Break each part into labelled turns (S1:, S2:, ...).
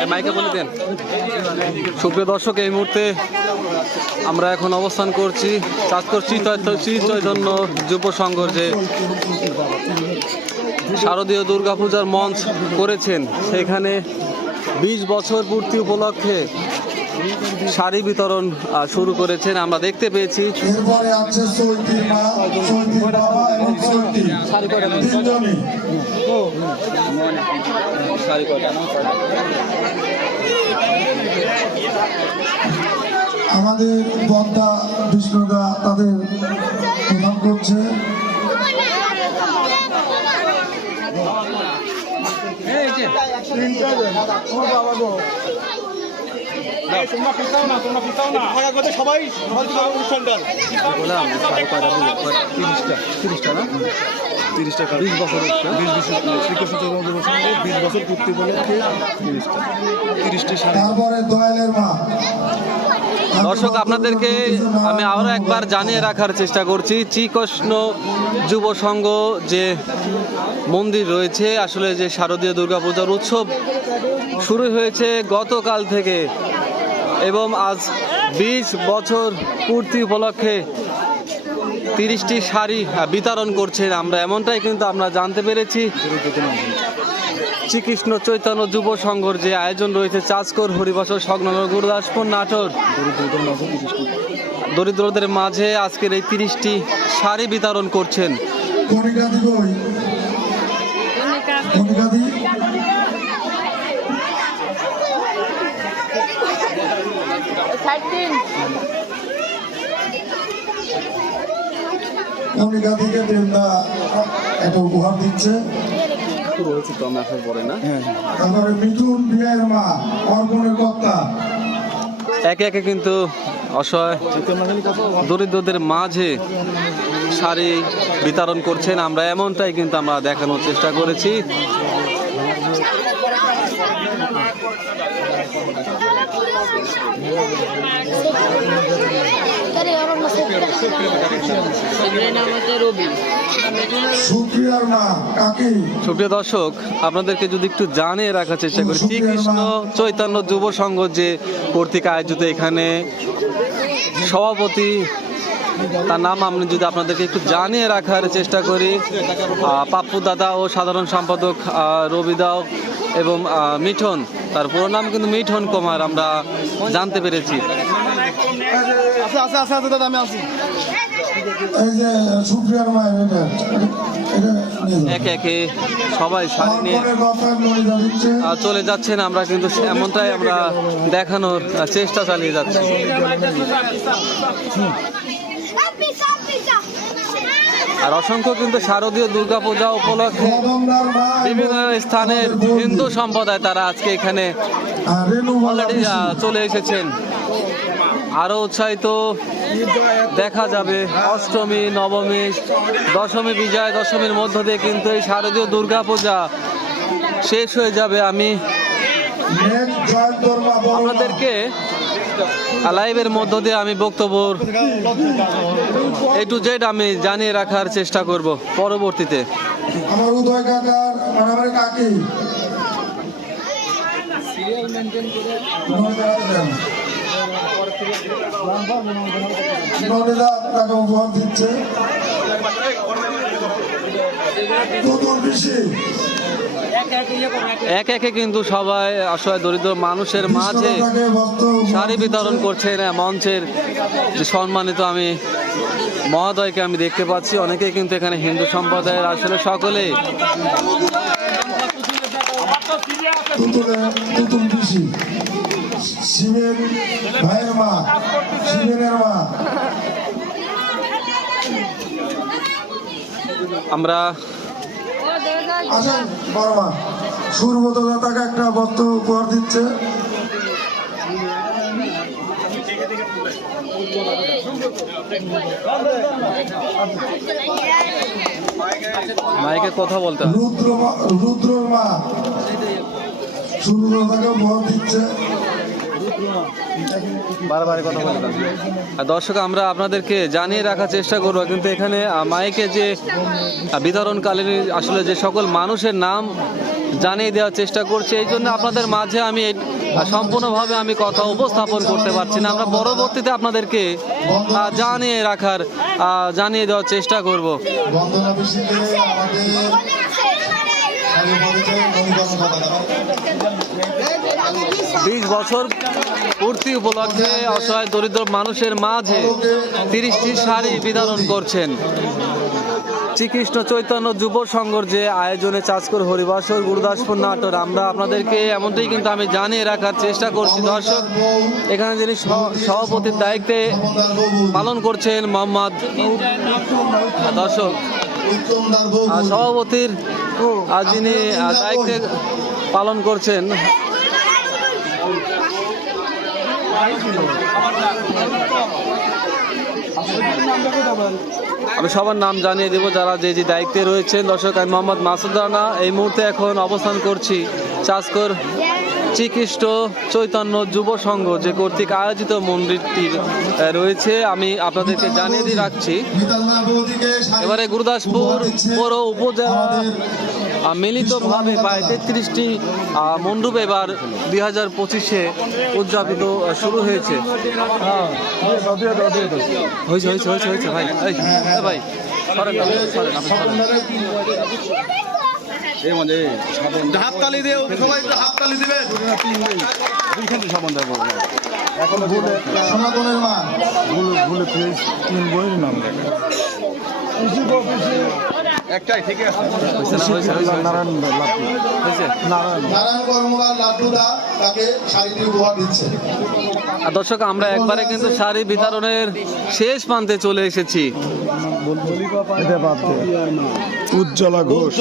S1: এই মাইকে বলে দেন। সুপ্রিয় দর্শক এই মুহূর্তে আমরা এখন অবস্থান করছি শ্রী চৈতন্য যুব সংঘর যে শারদীয় দুর্গাপূজার মঞ্চ করেছেন সেখানে বিশ বছর পূর্তি উপলক্ষে শাড়ি বিতরণ শুরু করেছেন। আমরা দেখতে পেয়েছি।
S2: এরপরে আমাদের বদ্দা বিষ্ণুদা তাদের প্রদান করছে।
S3: সবাই
S1: তিরিশটা না তিরিশটা বিশ বছর বিশ বছর শ্রীকৃষ্ণ চন্দ্র বিশ বছর পূর্তি উপলক্ষে তিরিশটা। তিরিশটি।
S2: তারপরে দয়ালের মা।
S1: দর্শক, আপনাদেরকে আমি আরও একবার জানিয়ে রাখার চেষ্টা করছি, শ্রীকৃষ্ণ যুব সংঘ যে মন্দির রয়েছে, আসলে যে শারদীয় দুর্গাপূজার উৎসব শুরু হয়েছে গতকাল থেকে এবং আজ বিশ বছর পূর্তি উপলক্ষে তিরিশটি শাড়ি বিতরণ করছেন আমরা। এমনটাই কিন্তু আমরা জানতে পেরেছি। শ্রীকৃষ্ণ চৈতন্য যুব সংঘর যে আয়োজন রয়েছে চাষকর হরিবাসর সংলগ্ন গুরুদাসপুর নাটোর। দরিদ্রদের মাঝে আজকের এই তিরিশটি শাড়ি বিতরণ করছেন।
S2: উপহার দিচ্ছে।
S1: রয়েছে তো আমরা এখন পরে না।
S2: তারপরে মিঠুন বিয়ের মা অর্পণের কর্তা।
S1: একে একে কিন্তু অসহায় দরিদ্রদের মাঝে শাড়ি বিতরণ করছেন। আমরা এমনটাই কিন্তু আমরা দেখানোর চেষ্টা করেছি। সুপ্রিয় দর্শক আপনাদেরকে যদি একটু জানিয়ে রাখার চেষ্টা করি শ্রীকৃষ্ণ চৈতন্য যুব সংঘ যে কর্তৃক আয়োজিত এখানে সভাপতি তার নাম আমি যদি আপনাদেরকে একটু জানিয়ে রাখার চেষ্টা করি পাপ্পু দাদা ও সাধারণ সম্পাদক রবিদাও এবং মিঠন। তার পুরো নাম কিন্তু মিঠন কুমার আমরা জানতে পেরেছি।
S3: আছে আছে আছে আছে দাদা আমি আছি
S2: এই যে সুপ্রিয়ার মা এটা এটা নিয়ে যাও।
S1: একে একে সবাই শাড়ি নিয়ে চলে যাচ্ছেন আমরা কিন্তু এমনটাই আমরা দেখানোর চেষ্টা চালিয়ে যাচ্ছি। আর অসংখ্য কিন্তু শারদীয় দুর্গাপূজা উপলক্ষে বিভিন্ন স্থানের হিন্দু সম্প্রদায় তারা আজকে এখানে অলরেডি চলে এসেছেন আরও উৎসাহিত দেখা যাবে অষ্টমী নবমী দশমী বিজয় দশমীর মধ্য দিয়ে কিন্তু এই শারদীয় দুর্গাপূজা শেষ হয়ে যাবে আমি। আপনাদেরকে লাইভের মধ্য দিয়ে আমি বক্তব্য এ টু জেড আমি জানিয়ে রাখার চেষ্টা করব পরবর্তীতে
S2: আমার উদয় কাকার মানে আমার কাকি উপহার দিচ্ছে
S1: এক একে কিন্তু সবাই আসলে দরিদ্র মানুষের মাঝে শাড়ি বিতরণ। করছেন মঞ্চের যে সম্মানিত আমি মহোদয়কে আমি দেখতে পাচ্ছি অনেকে কিন্তু এখানে হিন্দু সম্প্রদায়ের আসলে সকলে আমরা
S2: আসেন বড় মা। সুরবত দাতাকে একটা বস্ত্র উপহার দিচ্ছে।
S1: মাইকে কথা বলতে হবে।
S2: রুদ্র মা- সুরবতাকে উপহার দিচ্ছে।
S1: বারবার কথা আর দর্শক আমরা আপনাদেরকে জানিয়ে রাখার চেষ্টা করব। কিন্তু এখানে মাইকে যে বিতরণকালীন আসলে যে সকল মানুষের নাম জানিয়ে দেওয়ার চেষ্টা করছি এই জন্য আপনাদের মাঝে আমি সম্পূর্ণভাবে আমি কথা উপস্থাপন করতে পারছি না। আমরা পরবর্তীতে আপনাদেরকে জানিয়ে রাখার জানিয়ে দেওয়ার চেষ্টা করব। বিশ বছর পূর্তি উপলক্ষে অসহায় দরিদ্র মানুষের মাঝে তিরিশটি শাড়ি বিতরণ করছেন। শ্রীকৃষ্ণ চৈতন্য যুব সংঘর যে আয়োজনে চাষকর হরিবাসর গুরুদাসপুর নাটোর, আমরা আপনাদেরকে এমনটাই কিন্তু আমি জানিয়ে রাখার চেষ্টা করছি। দর্শক, এখানে যিনি সভাপতির দায়িত্বে পালন করছেন মোহাম্মদ দর্শক সভাপতির যিনি দায়িত্বে পালন করছেন আমি সবার নাম জানিয়ে দেব যারা যে যে দায়িত্বে রয়েছেন। দর্শক আমি মোহাম্মদ মাসুদ রানা। এই মুহূর্তে এখন অবস্থান করছি চাষকর শ্রীকৃষ্ণ চৈতন্য যুব সংঘ যে কর্তৃক আয়োজিত মন্দিরটির আহ, রয়েছে। আমি আপনাদেরকে জানিয়ে দিয়ে রাখছি। এবারে গুরুদাসপুর পৌর উপজেলা মিলিতভাবে প্রায় তেত্রিশটি মণ্ডপ এবার দুই হাজার পঁচিশে উদযাপিত শুরু হয়েছে। হয়েছে হয়েছে হয়েছে হয়েছে ভাই। ভাই সরেন সরেন,
S3: হাততালি দিয়ে সবাই হাততালি দিবেন।
S4: সনাতনের মা
S3: একটাই ঠিক আছে
S1: হয়েছে না, হয়েছে, হয়েছে, হয়েছে। হয়েছে?
S4: নারায়ণ কর্মকার লাড্ডুদা তাকে শাড়িটি উপহার দিচ্ছে।
S1: দর্শক আমরা একবারে কিন্তু শাড়ি বিতরণের শেষ প্রান্তে চলে এসেছি।
S2: উজ্জ্বলা ঘোষ।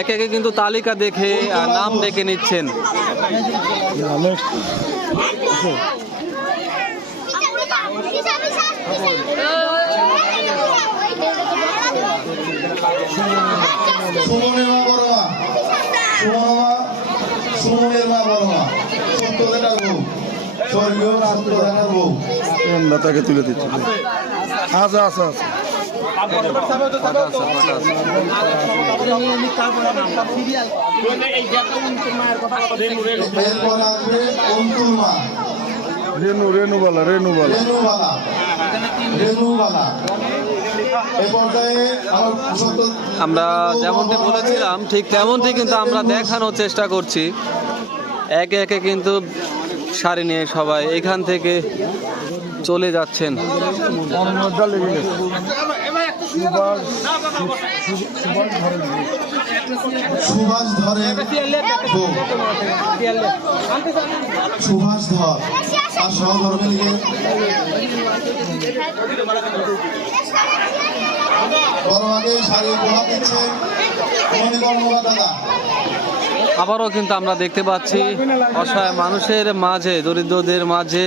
S1: এক একে কিন্তু তালিকা দেখে আর নাম ডেকে নিচ্ছেন।
S4: সুমনের মা বড় মা সুমন মা সুমনের মা বড় মা সত্যদাটার বউ স্বর্গীয় সত্যদাটার বউ
S2: আমরা তাকে তুলে দিচ্ছি। আচ্ছা আচ্ছা আচ্ছা।
S1: কটা আছে, কটা আছে?
S4: এরপর আমার
S1: যেমনটি বলেছিলাম ঠিক তেমনটি কিন্তু আমরা দেখানোর চেষ্টা করছি। একে একে কিন্তু শাড়ি নিয়ে সবাই এখান থেকে চলে যাচ্ছেন।
S4: সুভাষ ধরের সুভাষ ধর আর সহধর্মিনীকে বড় আগে দাদা।
S1: আবারও কিন্তু আমরা দেখতে পাচ্ছি অসহায় মানুষের মাঝে দরিদ্রদের মাঝে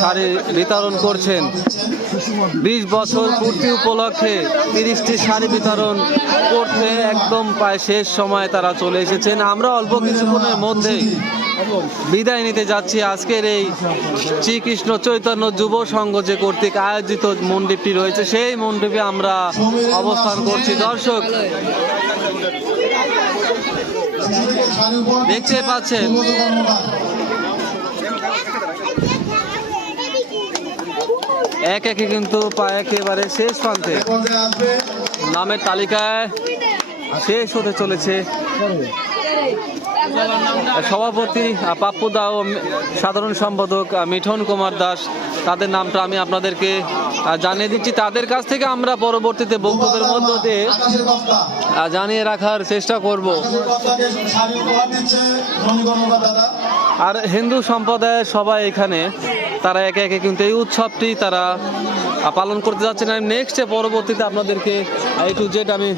S1: শাড়ি বিতরণ করছেন। বিশ বছর পূর্তি উপলক্ষে তিরিশটি শাড়ি বিতরণ করতে একদম প্রায় শেষ সময় তারা চলে এসেছেন। আমরা অল্প কিছুক্ষণের মধ্যেই বিদায় নিতে যাচ্ছি আজকের এই শ্রীকৃষ্ণ চৈতন্য যুব সংঘ যে কর্তৃক আয়োজিত মন্দিরটি রয়েছে, সেই মন্দিরে আমরা অবস্থান করছি। দর্শক দেখতে পাচ্ছেন। এক একে কিন্তু একেবারে শেষ প্রান্তে। নামের তালিকায় শেষ হতে চলেছে। সভাপতি আহ, পাপ্পু দা ও সাধারণ সম্পাদক মিঠন কুমার দাস তাদের নামটা আমি আপনাদেরকে জানিয়ে দিচ্ছি। তাদের কাছ থেকে আমরা পরবর্তীতে বক্তব্যের মধ্য দিয়ে জানিয়ে রাখার চেষ্টা করব। আর হিন্দু সম্প্রদায়ের সবাই এখানে তারা একে একে কিন্তু এই উৎসবটি তারা পালন করতে যাচ্ছেন আমি নেক্সটে পরবর্তীতে আপনাদেরকে এই টু জেড আমি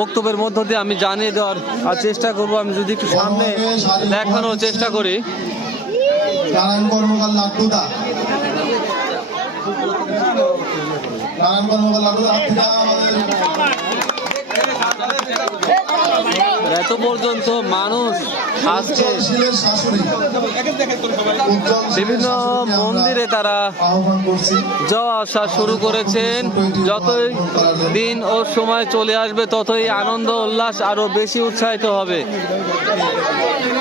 S1: বক্তব্যের মধ্য দিয়ে আমি জানিয়ে দেওয়ার আর চেষ্টা করব। আমি যদি একটু সামনে দেখানোর চেষ্টা করি।
S4: নারায়ণ কর্মকার নারায়ণ কর্মকার হাত থেকে আমাদের
S1: এত পর্যন্ত মানুষ আজকে বিভিন্ন মন্দিরে তারা যাওয়া আসা শুরু করেছেন। যতই দিন ও সময় চলে আসবে, ততই আনন্দ, উল্লাস আরও বেশি উৎসাহিত হবে।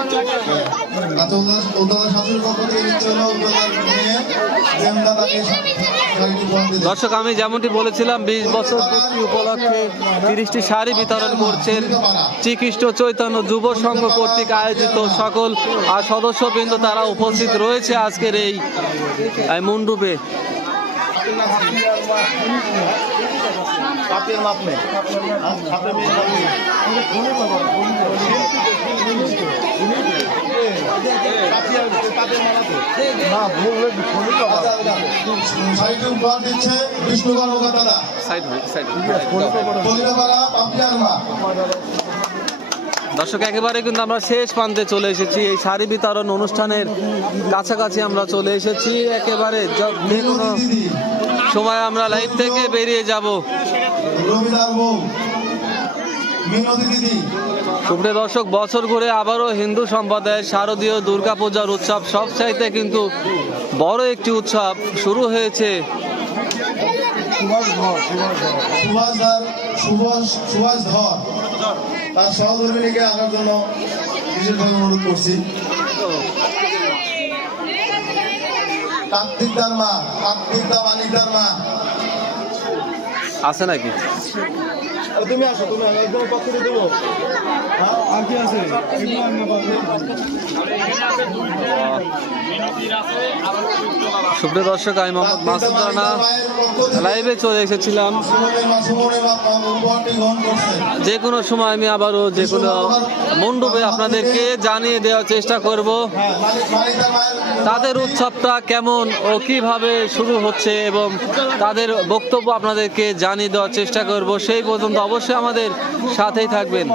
S4: আচ্ছা
S1: দর্শক, আমি যেমনটি বলেছিলাম, বিশ বছর পূর্তি উপলক্ষে তিরিশটি শাড়ি বিতরণ করছেন শ্রীকৃষ্ণ চৈতন্য যুব সংঘ কর্তৃক আয়োজিত সকল সদস্যবৃন্দ তারা উপস্থিত রয়েছে আজকের এই মণ্ডপে।
S3: মাপ
S4: শাড়িটি উপহার দিচ্ছে বিষ্ণু কর্মকার
S1: সাইড সাইড
S4: কলিরাপাড়া পাপিয়ার মা।
S1: দর্শক একেবারে কিন্তু আমরা শেষ প্রান্তে চলে এসেছি। এই শাড়ি বিতরণ অনুষ্ঠানের কাছাকাছি আমরা চলে এসেছি। একেবারে যে কোনো সময় আমরা লাইভ থেকে বেরিয়ে যাব।
S4: রবিদার
S1: সুপ্রিয় দর্শক, বছর ঘুরে আবারও হিন্দু সম্প্রদায়ের শারদীয় দুর্গাপূজার উৎসব সব চাইতে কিন্তু বড় একটি উৎসব শুরু হয়েছে।
S4: তার সহধর্মিনীকে আসার জন্য কার্তিক দার কার্তিক দা মানিক দার
S1: আছে নাকি?
S3: তুমি আসো তুমি একদম পক্ষ দিয়ে দেবো।
S1: সুপ্রিয় দর্শক আমি মোহাম্মদ মাসুদ রানা। লাইভে চলে এসেছিলাম। যে কোনো সময় আমি আবারও যে কোনো মণ্ডপে আপনাদেরকে জানিয়ে দেওয়ার চেষ্টা করব।
S4: হ্যাঁ
S1: তাদের উৎসবটা কেমন ও কীভাবে শুরু হচ্ছে এবং তাদের বক্তব্য আপনাদেরকে জানিয়ে দেওয়ার চেষ্টা করব। সেই পর্যন্ত অবশ্যই আমাদের সাথেই থাকবেন।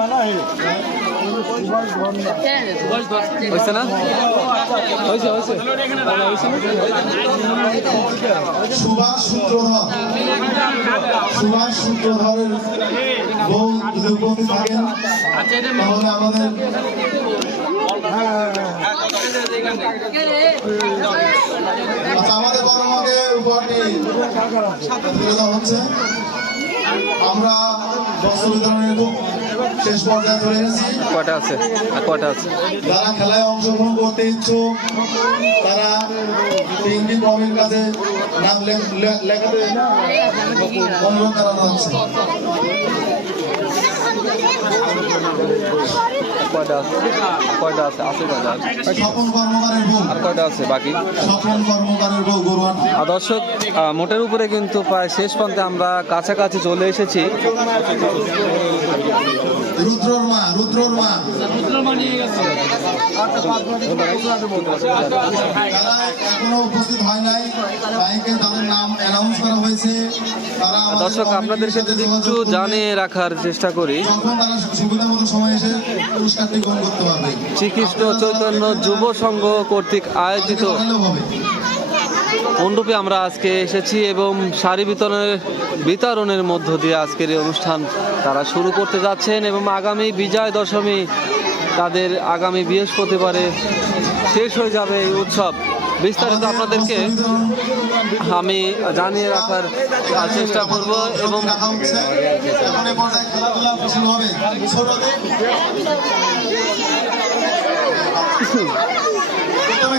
S4: আমাদের আচ্ছা আমাদের বড় মাকে উপহারটি হচ্ছে? আমরা বস্ত্র বিতরণের খুব শেষ পর্যায়ে চলে এসেছি।
S1: কয়টা আছে?
S4: যারা খেলায় অংশগ্রহণ করতে ইচ্ছুক তারা তিনটি কমির কাছে নাম লেখাতে অনুরোধ জানানো হচ্ছে।
S1: কয়টা? আছে কয়টা আছে? আছে কয়টা? আছে? আর কয়টা বাকি? দর্শক মোটের উপরে কিন্তু প্রায় শেষ প্রান্তে আমরা কাছাকাছি চলে এসেছি।
S4: রুদ্রর মা রুদ্রর মা। যারা এখনও
S1: দর্শক, আপনাদের
S4: সাথে
S1: একটু জানিয়ে রাখার চেষ্টা করি। শ্রীকৃষ্ণ চৈতন্য যুব সংঘ কর্তৃক আয়োজিত মণ্ডপে আমরা আজকে এসেছি এবং শাড়ি বিতরণের বিতরণের মধ্য দিয়ে আজকের এই অনুষ্ঠান তারা শুরু করতে যাচ্ছেন এবং আগামী বিজয় দশমী তাদের আগামী বৃহস্পতিবারে শেষ হয়ে যাবে এই উৎসব। বিস্তারিত আপনাদেরকে আমি জানিয়ে রাখার চেষ্টা করব এবং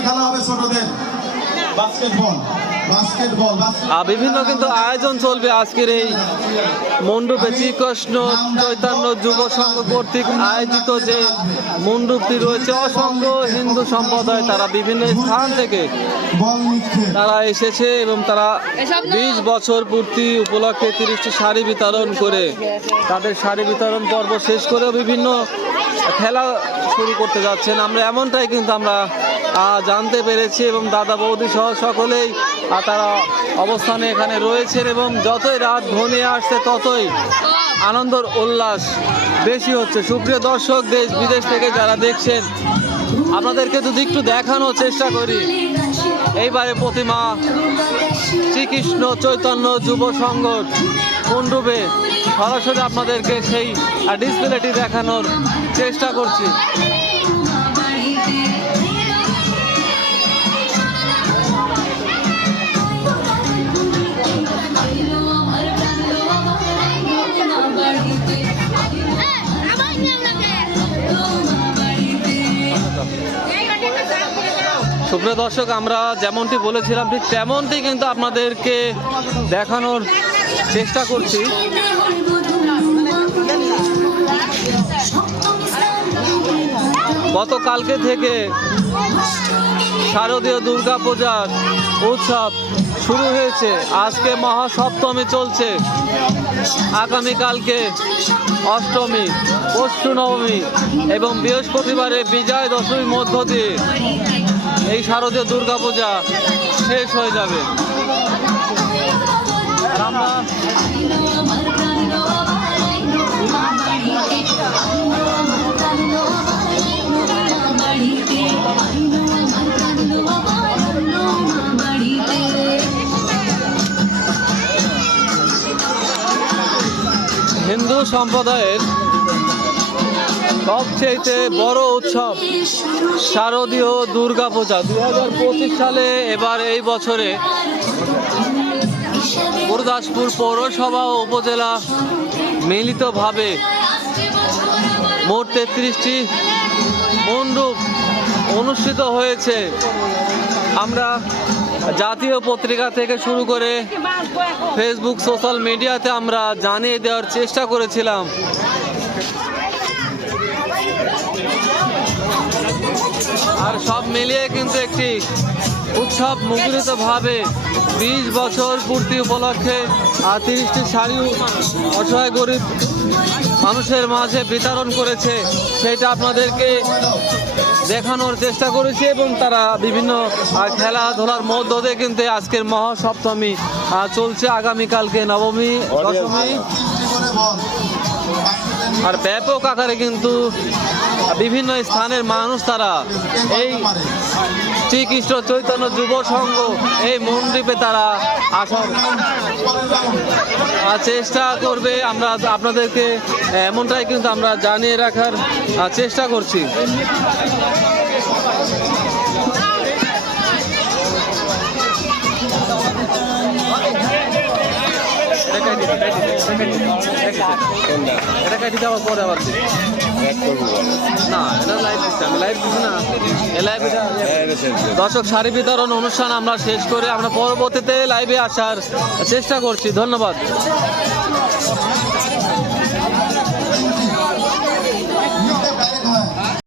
S4: খেলা হবে ছোটদের বাস্কেটবল।
S1: বিভিন্ন কিন্তু আয়োজন চলবে আজকের এই মণ্ডপে শ্রীকৃষ্ণ চৈতন্য যুব সংঘ কর্তৃক আয়োজিত যে মণ্ডপটি রয়েছে অসংখ্য হিন্দু সম্প্রদায় তারা বিভিন্ন স্থান থেকে তারা এসেছে এবং তারা বিশ বছর পূর্তি উপলক্ষে তিরিশটি শাড়ি বিতরণ করে তাদের শাড়ি বিতরণ পর্ব শেষ করেও বিভিন্ন খেলা শুরু করতে যাচ্ছেন। আমরা এমনটাই কিন্তু আমরা জানতে পেরেছি এবং দাদা বৌদি সহ সকলেই তারা অবস্থানে এখানে রয়েছেন এবং যতই রাত ঘনিয়ে আসছে, ততই আনন্দর উল্লাস বেশি হচ্ছে। সুপ্রিয় দর্শক, দেশ বিদেশ থেকে যারা দেখছেন, আপনাদেরকে যদি একটু দেখানোর চেষ্টা করি। এইবারে প্রতিমা শ্রীকৃষ্ণ চৈতন্য যুব সংঘ মণ্ডপে সরাসরি আপনাদেরকে সেই ডিসপ্লেটি দেখানোর চেষ্টা করছি। সুপ্রিয় দর্শক, আমরা যেমনটি বলেছিলাম, ঠিক তেমনটি কিন্তু আপনাদেরকে দেখানোর চেষ্টা করছি। গতকালকে থেকে শারদীয় দুর্গা পূজার উৎসব শুরু হয়েছে। আজকে মহাসপ্তমী চলছে। আগামীকালকে অষ্টমী পরশু নবমী এবং বৃহস্পতিবারে বিজয় দশমীর মধ্য দিয়ে এই শারদীয় দুর্গা পূজা শেষ হয়ে যাবে। হিন্দু সম্প্রদায়ের সবচেয়ে বড় উৎসব শারদীয় দুর্গা পূজা দুই হাজার পঁচিশ সালে এবার এই বছরে গুরুদাসপুর পৌরসভা উপজেলা মিলিতভাবে মোট তেত্রিশটি মণ্ডপ অনুষ্ঠিত হয়েছে। আমরা জাতীয় পত্রিকা থেকে শুরু করে ফেসবুক সোশ্যাল মিডিয়াতে আমরা জানিয়ে দেওয়ার চেষ্টা করেছিলাম। আর সব মিলিয়ে কিন্তু একটি উৎসব মুখরিত ভাবে বিশ বছর পূর্তি উপলক্ষে আর তিরিশটি শাড়ি অসহায় গরিব মানুষের মাঝে বিতরণ করেছে সেটা আপনাদেরকে দেখানোর চেষ্টা করেছি এবং তারা বিভিন্ন খেলাধুলার মধ্য দিয়ে কিন্তু আজকের মহাসপ্তমী চলছে আগামীকালকে নবমী দশমী। আর ব্যাপক আকারে কিন্তু বিভিন্ন স্থানের মানুষ তারা এই শ্রীকৃষ্ণ চৈতন্য যুব সংঘ এই মন্দিরে তারা আসার চেষ্টা করবে। আমরা আপনাদেরকে এমনটাই কিন্তু আমরা জানিয়ে রাখার চেষ্টা করছি। এটা কাটি দেওয়ার পরে আবার না লাইভ দর্শক, শাড়ি বিতরণ অনুষ্ঠান আমরা শেষ করে আমরা পরবর্তীতে লাইভে আসার চেষ্টা করছি। ধন্যবাদ।